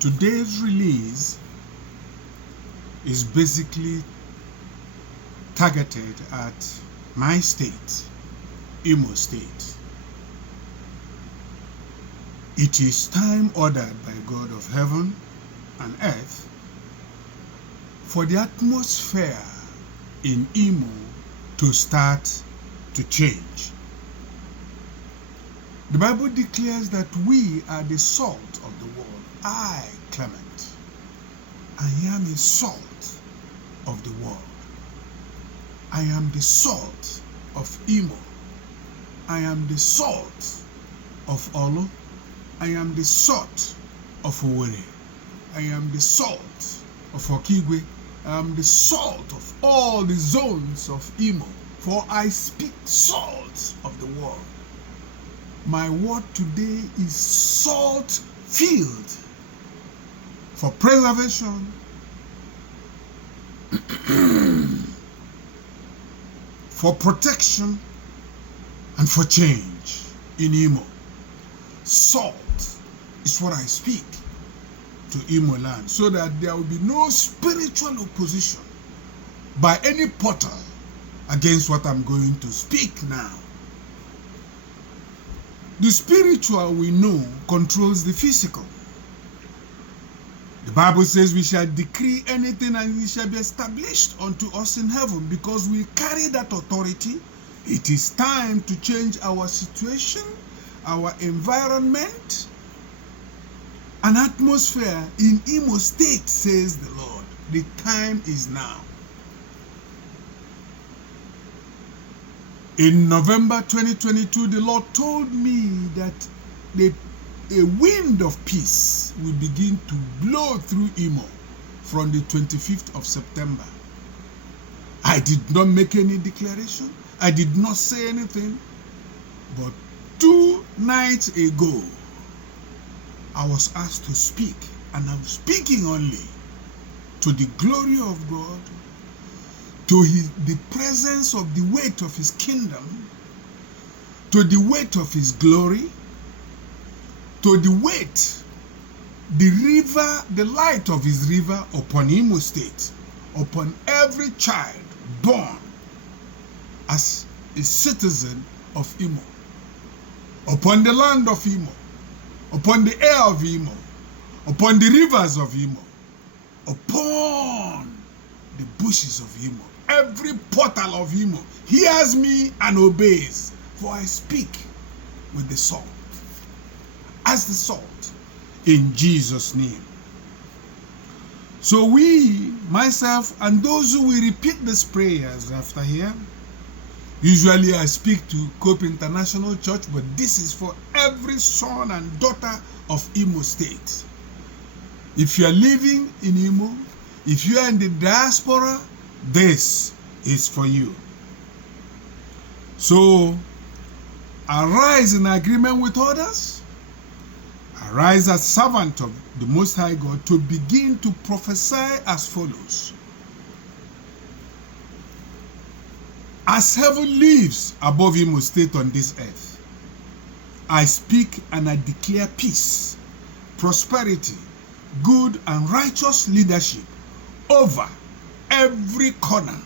Today's release is basically targeted at my state, Imo State. It is time ordered by God of heaven and earth for the atmosphere in Imo to start to change. The Bible declares that we are the salt of the world. I, Clement, I am a salt of the world. I am the salt of Imo. I am the salt of Olo. I am the salt of Owerri. I am the salt of Okigwe. I am the salt of all the zones of Imo, for I speak salt of the world. My word today is salt-filled for preservation, for protection, and for change in Imo. Salt is what I speak to Imoland, so that there will be no spiritual opposition by any portal against what I'm going to speak now. The spiritual, we know, controls the physical. The Bible says we shall decree anything and it shall be established unto us in heaven. Because we carry that authority, it is time to change our situation, our environment, an atmosphere in Imo State, says the Lord. The time is now. In November 2022, the Lord told me that a wind of peace will begin to blow through Imo from the 25th of September. I did not make any declaration. I did not say anything. But 2 nights ago, I was asked to speak, and I'm speaking only to the glory of God, to the presence of the weight of his kingdom, to the weight of his glory, to the weight, the river, the light of his river upon Imo State, upon every child born as a citizen of Imo, upon the land of Imo, upon the air of Imo, upon the rivers of Imo, upon the bushes of Imo. Every portal of Imo hears me and obeys, for I speak with the salt, as the salt, in Jesus' name. So we, myself, and those who will repeat these prayers after here, usually I speak to Cope International Church, but this is for every son and daughter of Imo State. If you are living in Imo, if you are in the diaspora, this is for you. So, arise in agreement with others. Arise as servant of the Most High God to begin to prophesy as follows. As heaven lives above Imo State on this earth, I speak and I declare peace, prosperity, good and righteous leadership over every corner,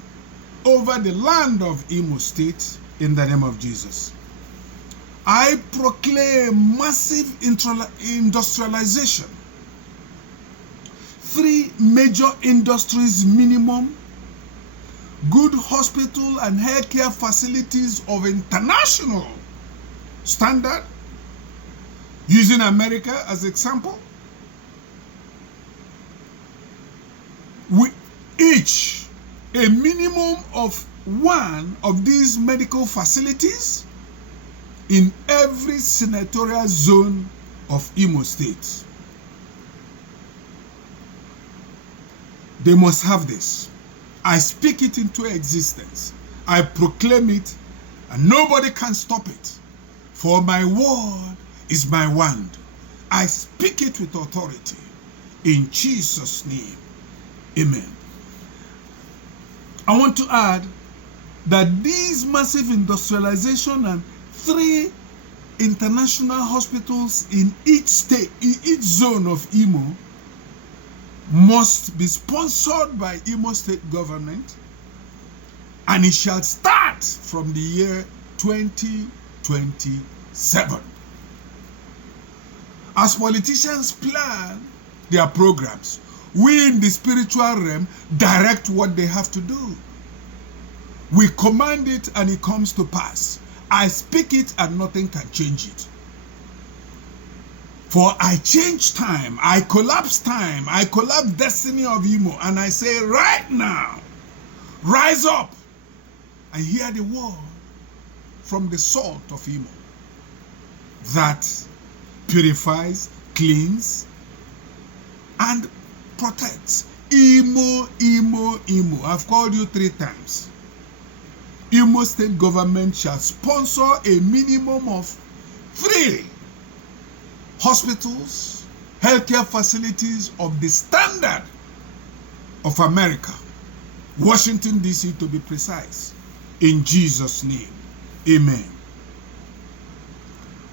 over the land of Imo State, in the name of Jesus. I proclaim massive industrialization. 3 major industries minimum, good hospital and healthcare facilities of international standard, using America as example. We each a minimum of 1 of these medical facilities in every senatorial zone of Imo State. They must have this. I speak it into existence. I proclaim it, and nobody can stop it. For my word is my wand. I speak it with authority. In Jesus' name, amen. I want to add that these massive industrialization and 3 international hospitals in each state, in each zone of Imo, must be sponsored by Imo State government, and it shall start from the year 2027. As politicians plan their programs, we in the spiritual realm direct what they have to do. We command it and it comes to pass. I speak it and nothing can change it. For I change time, I collapse destiny of Imo, and I say right now, rise up and hear the word from the salt of Imo that purifies, cleans, and protects. Imo, Imo, Imo. I've called you 3 times. Imo State government shall sponsor a minimum of 3 hospitals, healthcare facilities of the standard of America, Washington, D.C. to be precise. In Jesus' name, amen.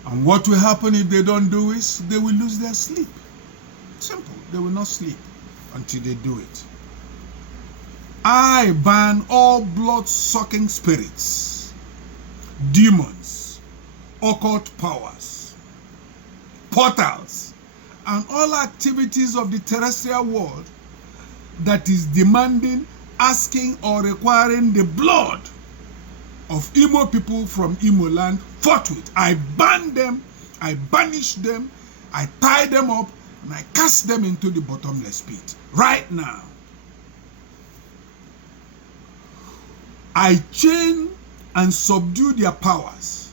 And what will happen if they don't do is they will lose their sleep. Simple. They will not sleep until they do it. I ban all blood-sucking spirits, demons, occult powers, portals, and all activities of the terrestrial world that is demanding, asking, or requiring the blood of Imo people from Imo land forthwith. I ban them, I banish them, I tie them up, and I cast them into the bottomless pit. Right now, I chain and subdue their powers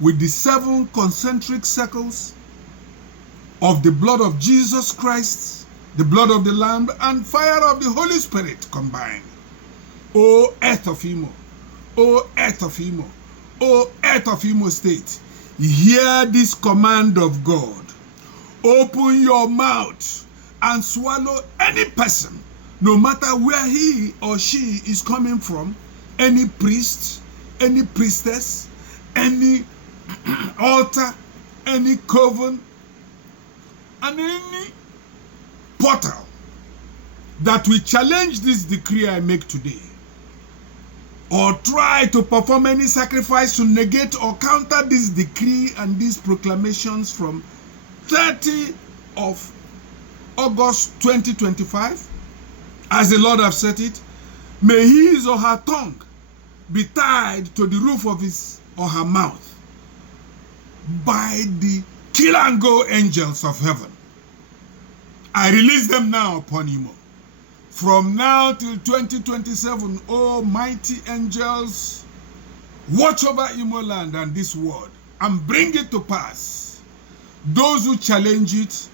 with the 7 concentric circles of the blood of Jesus Christ, the blood of the Lamb, and fire of the Holy Spirit combined. O earth of Imo, O earth of Imo, O earth of Imo State, hear this command of God. Open your mouth and swallow any person, no matter where he or she is coming from, any priest, any priestess, any altar, any coven, and any portal that will challenge this decree I make today, or try to perform any sacrifice to negate or counter this decree and these proclamations from 30 of August 2025, as the Lord have said it, may his or her tongue be tied to the roof of his or her mouth by the kill and go angels of heaven. I release them now upon Imo. From now till 2027, oh mighty angels, watch over Imoland and this world and bring it to pass. Those who challenge it,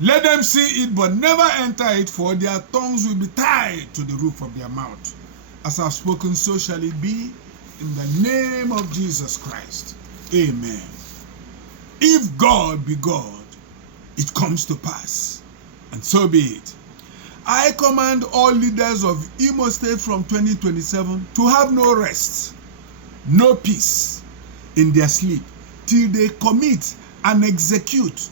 let them see it but never enter it, for their tongues will be tied to the roof of their mouth. As I've spoken, so shall it be, in the name of Jesus Christ. Amen. If God be God, it comes to pass, and so be it. I command all leaders of Imo State from 2027 to have no rest, no peace in their sleep, till they commit and execute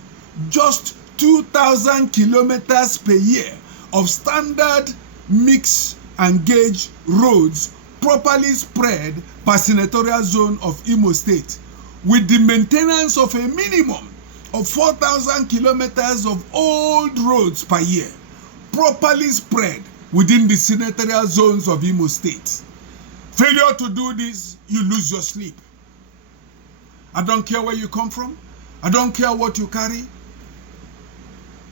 just 2,000 kilometers per year of standard mix and gauge roads properly spread per senatorial zone of Imo State, with the maintenance of a minimum of 4,000 kilometers of old roads per year, properly spread within the senatorial zones of Imo State. Failure to do this, you lose your sleep. I don't care where you come from. I don't care what you carry.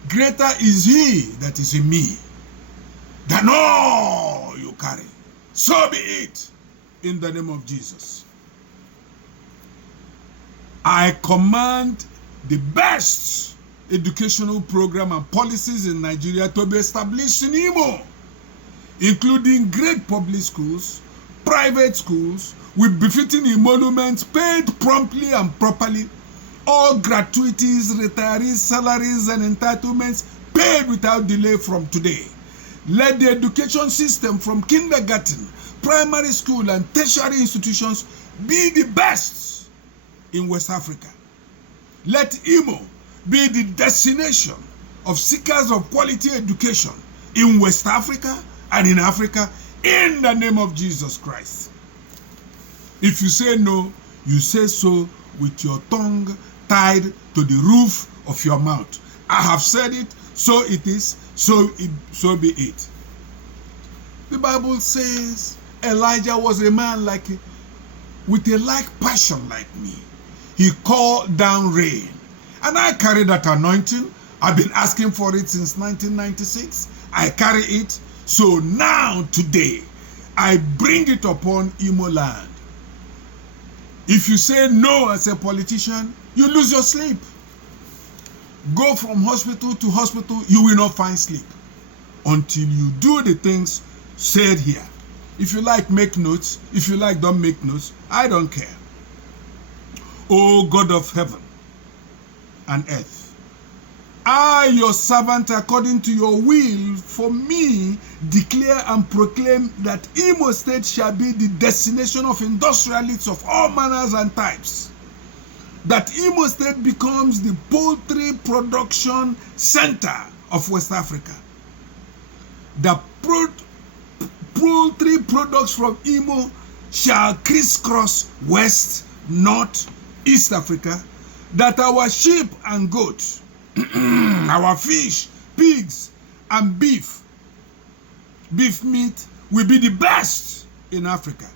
Greater is he that is in me than all you carry. So be it, in the name of Jesus. I command the best educational program and policies in Nigeria to be established in Imo, including great public schools, private schools, with befitting emoluments paid promptly and properly, all gratuities, retirees, salaries, and entitlements paid without delay from today. Let the education system from kindergarten, primary school, and tertiary institutions be the best in West Africa. Let Imo be the destination of seekers of quality education in West Africa and in Africa in the name of Jesus Christ. If you say no, you say so with your tongue tied to the roof of your mouth. I have said it, so it is, so be it. The Bible says Elijah was a man with a like passion like me. He called down rain. And I carry that anointing. I've been asking for it since 1996. I carry it. So now, today, I bring it upon Imoland. If you say no as a politician, you lose your sleep. Go from hospital to hospital, you will not find sleep until you do the things said here. If you like, make notes. If you like, don't make notes. I don't care. O God of heaven and earth, I, your servant, according to your will, for me, declare and proclaim that Imo State shall be the destination of industrialists of all manners and types. That Imo State becomes the poultry production center of West Africa. The poultry products from Imo shall crisscross West, North, East Africa. That our sheep and goats, our fish, pigs, and beef meat will be the best in Africa.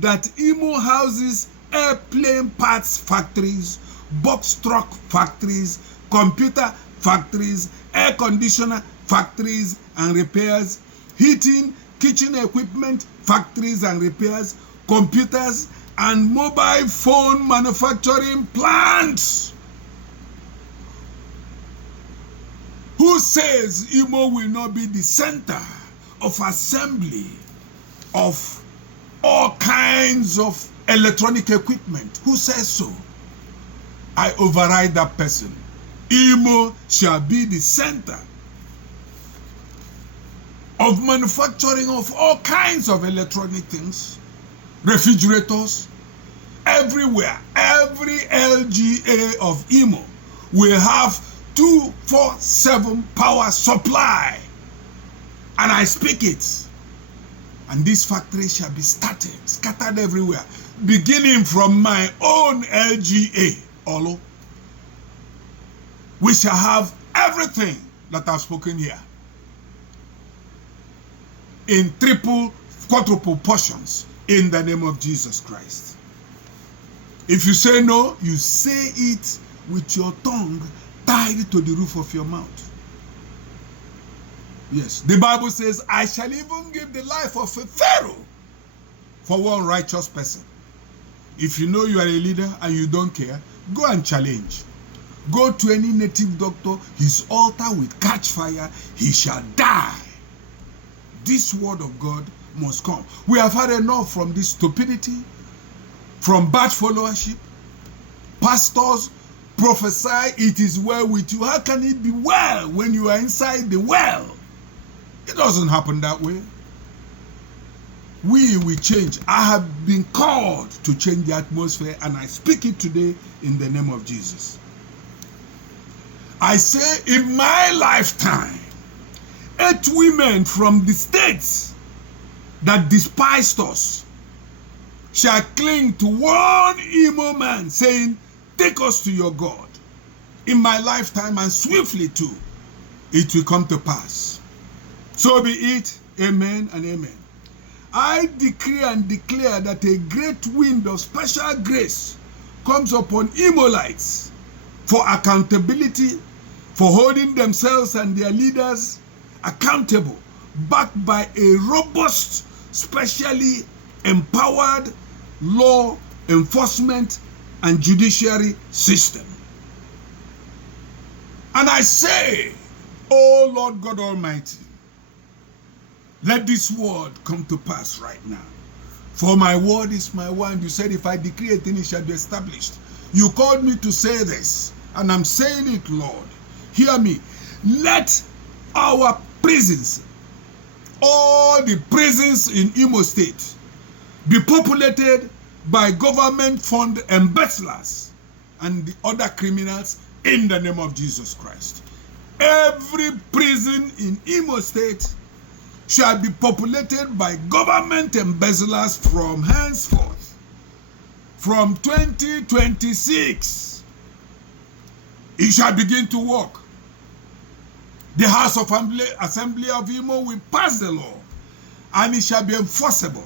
That Imo houses airplane parts factories, box truck factories, computer factories, air conditioner factories and repairs, heating, kitchen equipment factories and repairs, computers, and mobile phone manufacturing plants. Who says Imo will not be the center of assembly of all kinds of electronic equipment? Who says so? I override that person. Imo shall be the center of manufacturing of all kinds of electronic things, refrigerators, everywhere. Every LGA of Imo will have 24/7 power supply. And I speak it. And this factory shall be scattered everywhere, beginning from my own LGA, Olo. We shall have everything that I've spoken here in triple, quadruple portions in the name of Jesus Christ. If you say no, you say it with your tongue tied to the roof of your mouth. Yes, the Bible says, I shall even give the life of a Pharaoh for one righteous person. If you know you are a leader and you don't care, go and challenge. Go to any native doctor, his altar will catch fire, he shall die. This word of God must come. We have had enough from this stupidity, from bad followership. Pastors prophesy it is well with you. How can it be well when you are inside the well? It doesn't happen that way. We will change. I have been called to change the atmosphere, and I speak it today in the name of Jesus. I say in my lifetime, 8 women from the states that despised us shall cling to one Imo man, saying, take us to your God. In my lifetime, and swiftly too, it will come to pass. So be it. Amen and amen. I decree and declare that a great wind of special grace comes upon Imolites for accountability, for holding themselves and their leaders accountable, backed by a robust, specially empowered law enforcement and judiciary system. And I say, oh Lord God Almighty, let this word come to pass right now. For my word is my word. You said if I decree a thing, it shall be established. You called me to say this, and I'm saying it, Lord. Hear me. Let our prisons, all the prisons in Imo State, be populated by government fund embezzlers and the other criminals in the name of Jesus Christ. Every prison in Imo State shall be populated by government embezzlers from henceforth. From 2026, it shall begin to work. The House of Assembly of Imo will pass the law, and it shall be enforceable.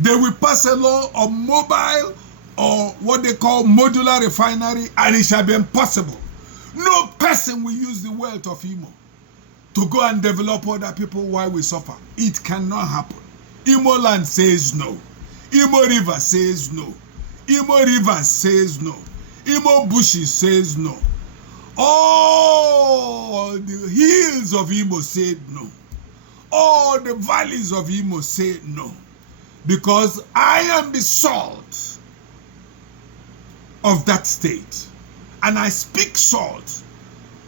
They will pass a law on mobile or what they call modular refinery, and it shall be impossible. No person will use the wealth of Imo to go and develop other people while we suffer. It cannot happen. Imoland says no. Imo River says no. Imo River says no. Imo Bushes says no. All the hills of Imo said no. All the valleys of Imo said no. Because I am the salt of that state. And I speak salt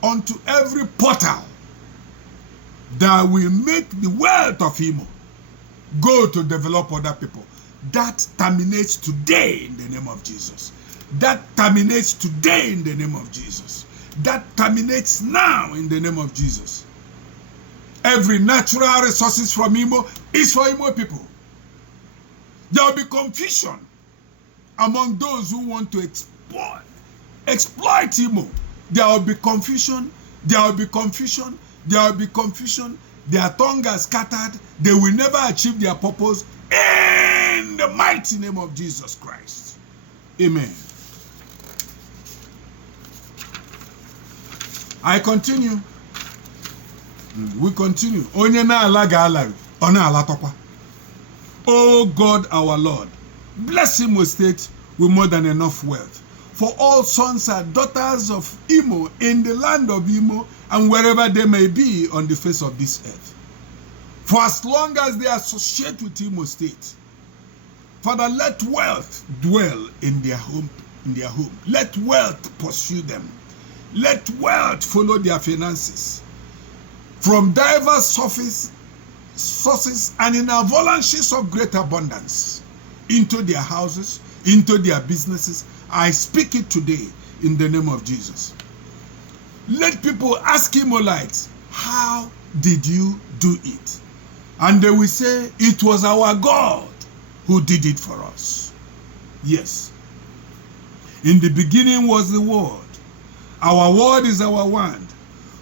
unto every portal that will make the wealth of Imo go to develop other people. That terminates today in the name of Jesus. That terminates today in the name of Jesus. That terminates now in the name of Jesus. Every natural resources from Imo is for Imo people. There will be confusion among those who want to exploit Imo. There will be confusion. There will be confusion. There will be confusion. Their tongue is scattered. They will never achieve their purpose in the mighty name of Jesus Christ. Amen. I continue. We continue. Onye na ala ga ala, ona ala tokwa. Oh God, our Lord, bless Imo State with more than enough wealth for all sons and daughters of Imo in the land of Imo and wherever they may be on the face of this earth. For as long as they associate with Imo State, Father, let wealth dwell in their home. Let wealth pursue them. Let wealth follow their finances from diverse sources and in avalanches of great abundance into their houses, into their businesses. I speak it today in the name of Jesus. Let people ask Imolites, how did you do it? And they will say, it was our God who did it for us. Yes. In the beginning was the Word. Our Word is our word.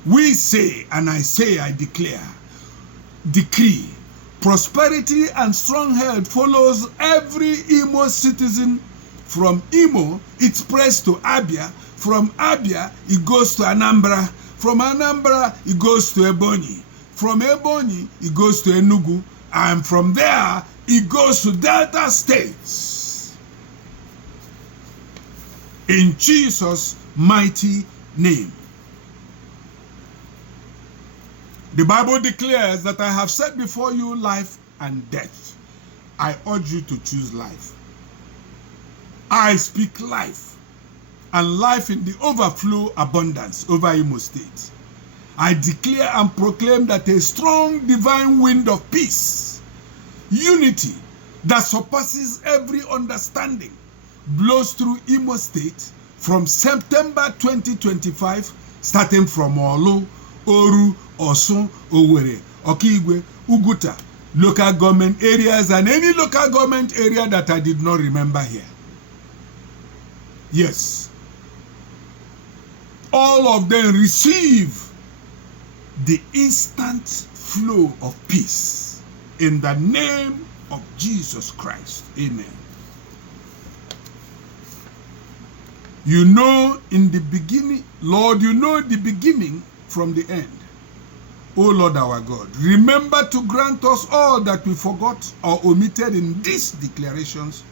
We say, and I say, I declare, decree, prosperity and strong health follows every Imo citizen. From Imo, it spreads to Abia. From Abia, it goes to Anambra. From Anambra, it goes to Ebonyi. From Ebonyi, it goes to Enugu. And from there, it goes to Delta states. In Jesus' mighty name. The Bible declares that I have set before you life and death. I urge you to choose life. I speak life, and life in the overflow abundance over Imo State. I declare and proclaim that a strong divine wind of peace, unity that surpasses every understanding, blows through Imo State from September 2025, starting from Olu, Oru, Osun, Owerri, Okigwe, Uguta, local government areas, and any local government area that I did not remember here. Yes. All of them receive the instant flow of peace in the name of Jesus Christ. Amen. You know in the beginning, Lord, you know the beginning from the end. O Lord our God, remember to grant us all that we forgot or omitted in these declarations,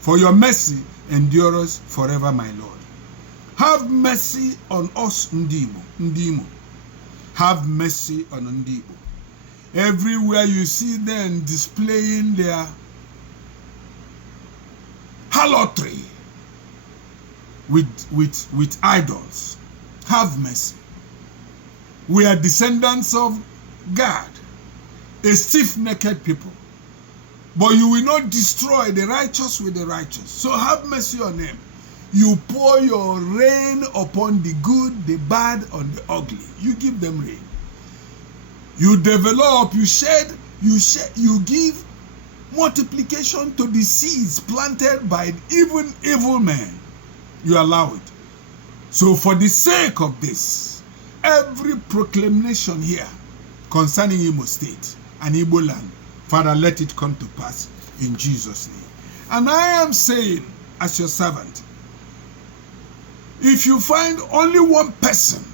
for your mercy endures forever, my Lord. Have mercy on us, Ndimo. Have mercy on Ndimo. Everywhere you see them displaying their harlotry with idols, have mercy. We are descendants of God, a stiff-necked people. But you will not destroy the righteous with the righteous. So have mercy on them. You pour your rain upon the good, the bad, and the ugly. You give them rain. You develop, you shed, you give multiplication to the seeds planted by even evil men. You allow it. So for the sake of this, every proclamation here concerning Imo State and Igbo land, Father, let it come to pass in Jesus' name. And I am saying, as your servant, if you find only one person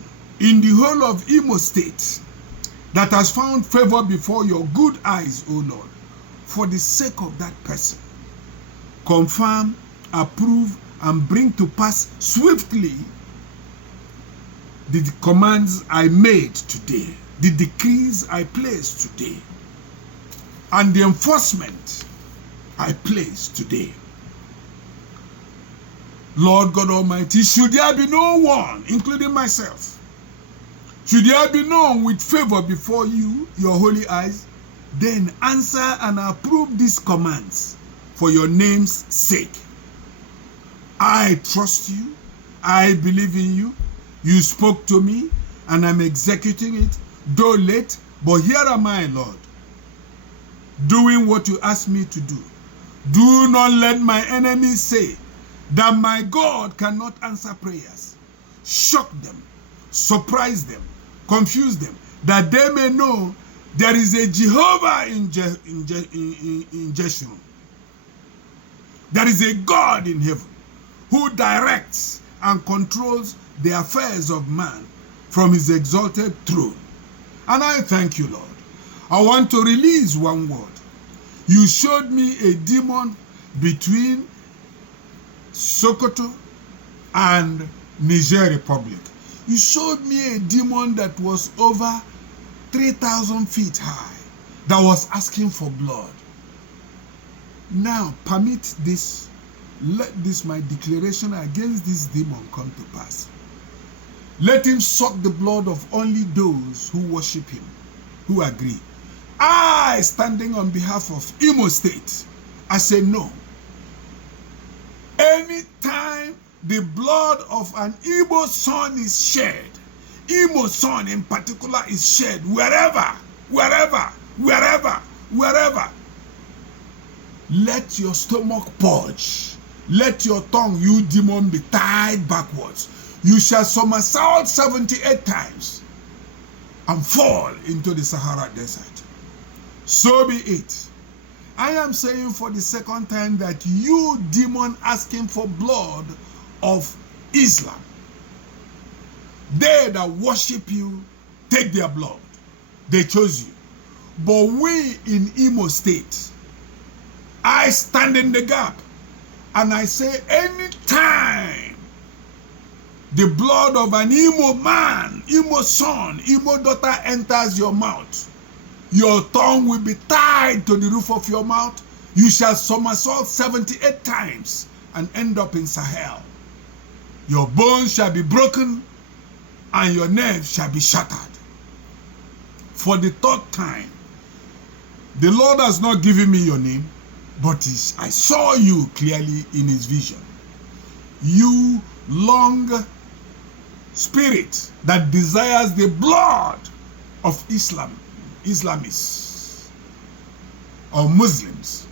in the whole of Imo State that has found favor before your good eyes, O Lord, for the sake of that person, confirm, approve, and bring to pass swiftly the commands I made today, the decrees I placed today, and the enforcement I placed today. Lord God Almighty, should there be no one, including myself, should there be known with favor before you, your holy eyes, then answer and approve these commands for your name's sake. I trust you. I believe in you. You spoke to me, and I'm executing it, though late, but here am I, Lord, doing what you asked me to do. Do not let my enemies say that my God cannot answer prayers. Shock them, surprise them, confuse them, that they may know there is a Jehovah in Jeshurun. There is a God in heaven who directs and controls the affairs of man from his exalted throne. And I thank you, Lord. I want to release one word. You showed me a demon between Sokoto and Niger Republic. You showed me a demon that was over 3,000 feet high, that was asking for blood. Now, permit this, let this, my declaration against this demon, come to pass. Let him suck the blood of only those who worship him, who agree. I, standing on behalf of Imo State, I say no. Anytime the blood of an Igbo son is shed, Imo son in particular is shed, wherever, let your stomach purge. Let your tongue, you demon, be tied backwards. You shall somersault 78 times and fall into the Sahara Desert. So be it. I am saying for the second time that you demon asking for blood of Islam, they that worship you, take their blood. They chose you. But we in Imo State, I stand in the gap and I say anytime the blood of an Imo man, Imo son, Imo daughter enters your mouth, your tongue will be tied to the roof of your mouth. You shall somersault 78 times and end up in Sahel. Your bones shall be broken and your nerves shall be shattered. For the third time, the Lord has not given me your name, but I saw you clearly in his vision. You long spirit that desires the blood of Islamists or Muslims.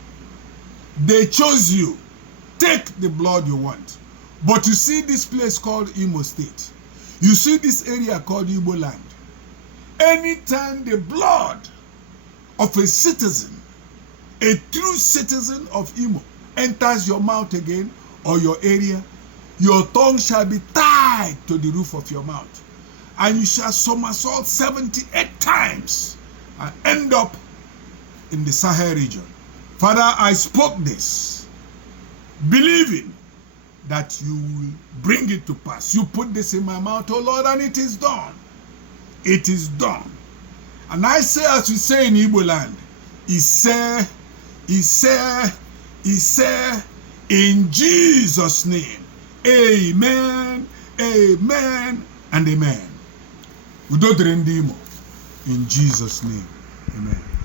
They chose you. Take the blood you want. But you see this place called Imo State. You see this area called Imoland. Anytime the blood of a citizen, a true citizen of Imo, enters your mouth again or your area, your tongue shall be tied to the roof of your mouth, and you shall somersault 78 times and end up in the Sahel region. Father, I spoke this, believing that you will bring it to pass. You put this in my mouth, oh Lord, and it is done. It is done. And I say, as we say in Igbo land, Ise, Ise, Ise, in Jesus' name. Amen, amen, and amen. Udo dịrị ndị Imo. In Jesus' name, amen.